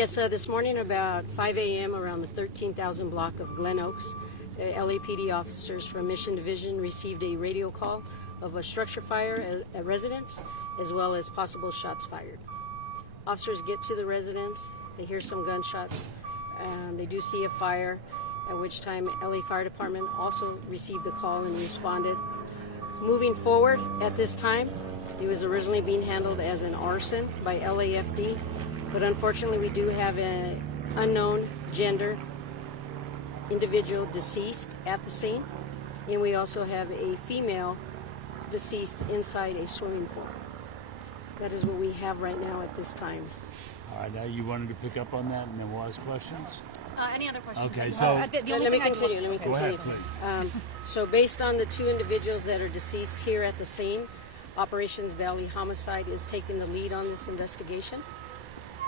Yes, this morning about 5 a.m. around the 13,000 block of Glen Oaks, LAPD officers from Mission Division received a radio call of a structure fire at residence, as well as possible shots fired. Officers get to the residence, they hear some gunshots, they do see a fire, at which time LA Fire Department also received the call and responded. Moving forward at this time, it was originally being handled as an arson by LAFD, but unfortunately we do have an unknown gender individual deceased at the scene, and we also have a female deceased inside a swimming pool. That is what we have right now at this time. All right, now you wanted to pick up on that and then we'll ask questions? Any other questions? Okay, so let me continue. go ahead, please. So based on the two individuals that are deceased here at the scene, Operations Valley Homicide is taking the lead on this investigation,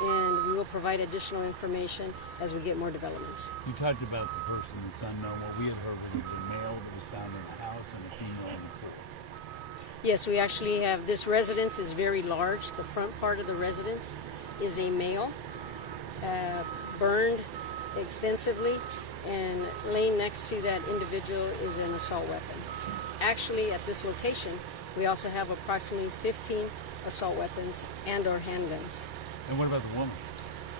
and we will provide additional information as we get more developments. You talked about the person that's unknown. What we had heard was a male that was found in the house and a female in the pool. Yes, we actually have, this residence is very large. The front part of the residence is a male, burned extensively, and laying next to that individual is an assault weapon. Actually, at this location, we also have approximately 15 assault weapons and or handguns. And what about the woman?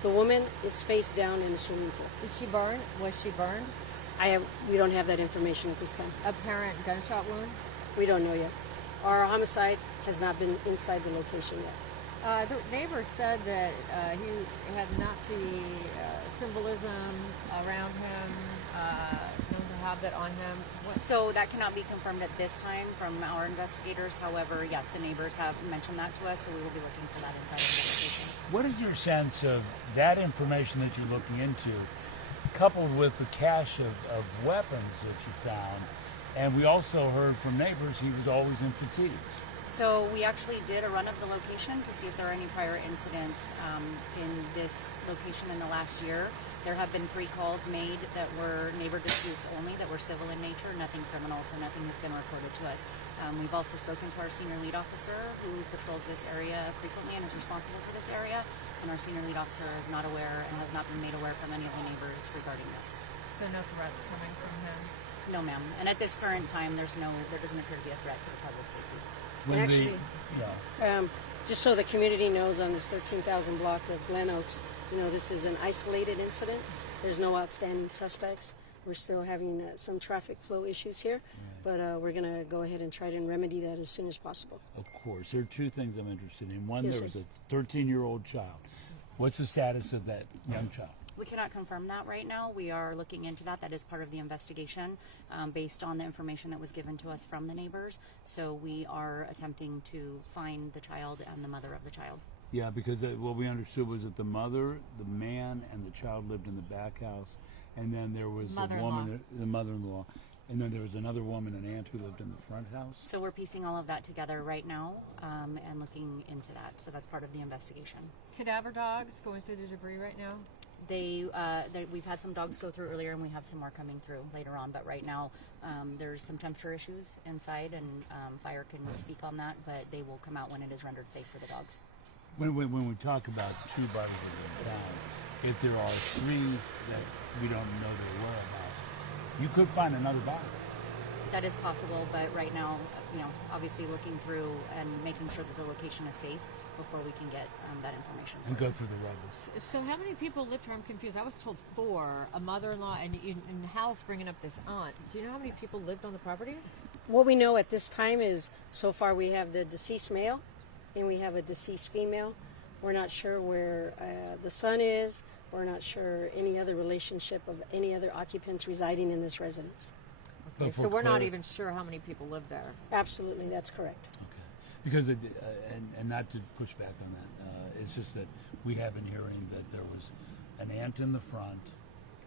The woman is face down in the swimming pool. Is she burned? Was she burned? We don't have that information at this time. Apparent gunshot wound? We don't know yet. Our homicide has not been inside the location yet. The neighbor said that he had Nazi symbolism around him, known to have that on him. So that cannot be confirmed at this time from our investigators. However, yes, the neighbors have mentioned that to us, so we will be looking for that inside the investigation. What is your sense of that information that you're looking into, coupled with the cache of weapons that you found? And we also heard from neighbors he was always in fatigues. So we actually did a run of the location to see if there are any prior incidents in this location in the last year. There have been 3 calls made that were neighbor disputes only, that were civil in nature, nothing criminal, so nothing has been reported to us. We've also spoken to our senior lead officer who patrols this area frequently and is responsible for this area, and our senior lead officer is not aware and has not been made aware from any of the neighbors regarding this. So no threats coming from him? No, ma'am. And at this current time, there doesn't appear to be a threat to the public safety. Just so the community knows, on this 13,000 block of Glen Oaks, this is an isolated incident. There's no outstanding suspects. We're still having some traffic flow issues here, but we're going to go ahead and try to remedy that as soon as possible. Of course. There are 2 things I'm interested in. One, Yes, there was sir. a 13-year-old child. What's the status of that young child? We cannot confirm that right now. We are looking into that. That is part of the investigation based on the information that was given to us from the neighbors. So we are attempting to find the child and the mother of the child. Yeah, because what we understood was that the mother, the man, and the child lived in the back house, and then there was the woman, the mother-in-law, and then there was another woman, an aunt, who lived in the front house. So we're piecing all of that together right now and looking into that. So that's part of the investigation. Cadaver dogs going through the debris right now? We've had some dogs go through earlier, and we have some more coming through later on. But right now, there's some temperature issues inside, and fire can speak on that. But they will come out when it is rendered safe for the dogs. When we talk about 2 bodies that have been found, if there are 3 that we don't know their whereabouts, you could find another body. That is possible, but right now, obviously looking through and making sure that the location is safe before we can get that information. And go through the rebels. So how many people lived here? I'm confused. I was told 4, a mother-in-law, and Hal's bringing up this aunt. Do you know how many people lived on the property? What we know at this time is, so far we have the deceased male and we have a deceased female. We're not sure where the son is. We're not sure any other relationship of any other occupants residing in this residence. Okay, so we're not even sure how many people live there. Absolutely, that's correct. Okay. Because, and not to push back on that, it's just that we have been hearing that there was an aunt in the front,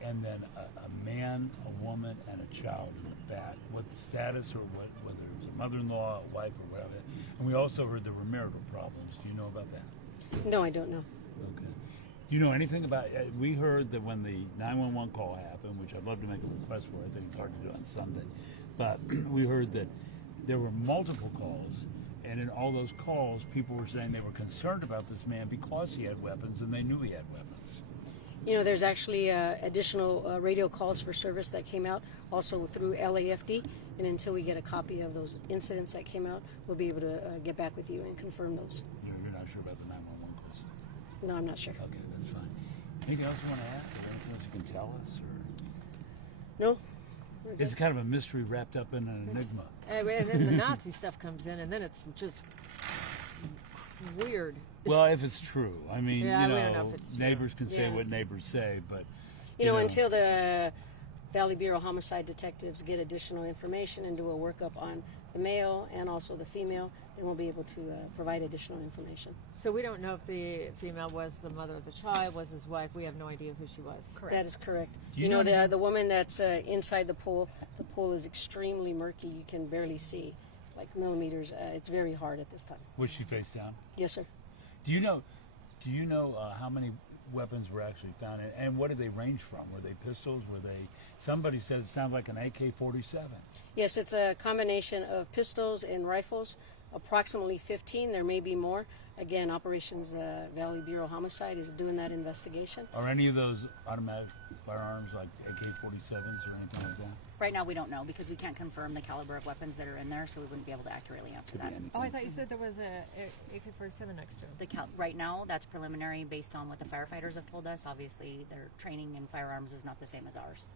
and then a man, a woman, and a child in the back. What the status, or whether it was a mother-in-law, a wife, or whatever. And we also heard there were marital problems. Do you know about that? No, I don't know. Okay. Do you know anything about, we heard that when the 911 call happened, which I'd love to make a request for, I think it's hard to do on Sunday, but we heard that there were multiple calls, and in all those calls, people were saying they were concerned about this man because he had weapons, and they knew he had weapons. You know, there's actually additional radio calls for service that came out also through LAFD, and until we get a copy of those incidents that came out, we'll be able to get back with you and confirm those. You're not sure about the 911 calls? No, I'm not sure. Okay, that's fine. Anything else you want to add, or anything else you can tell us? Or No? it's kind of a mystery wrapped up in an enigma. And then the Nazi stuff comes in, and then it's just weird. Well, if it's true, I mean, Yeah, you we know, don't know if it's true. neighbors can say Yeah. what neighbors say, but You know, until the Valley Bureau homicide detectives get additional information and do a workup on the male and also the female, then we'll be able to provide additional information. So we don't know if the female was the mother of the child, was his wife. We have no idea who she was. That is correct. Do you You know, know the woman that's inside the pool is extremely murky. You can barely see, like millimeters. It's very hard at this time. was she face down? Yes, sir. Do you know how many weapons were actually found, and what did they range from? Were they pistols? Were they? Somebody said it sounds like an AK-47. Yes, it's a combination of pistols and rifles, approximately 15. There may be more. Again, Operations Valley Bureau Homicide is doing that investigation. Are any of those automatic firearms like AK-47s or anything like that? Right now, we don't know because we can't confirm the caliber of weapons that are in there, so we wouldn't be able to accurately answer Could be that. anything. Oh, I thought you said there was a AK-47 next to him. Right now, that's preliminary based on what the firefighters have told us. Obviously, their training in firearms is not the same as ours.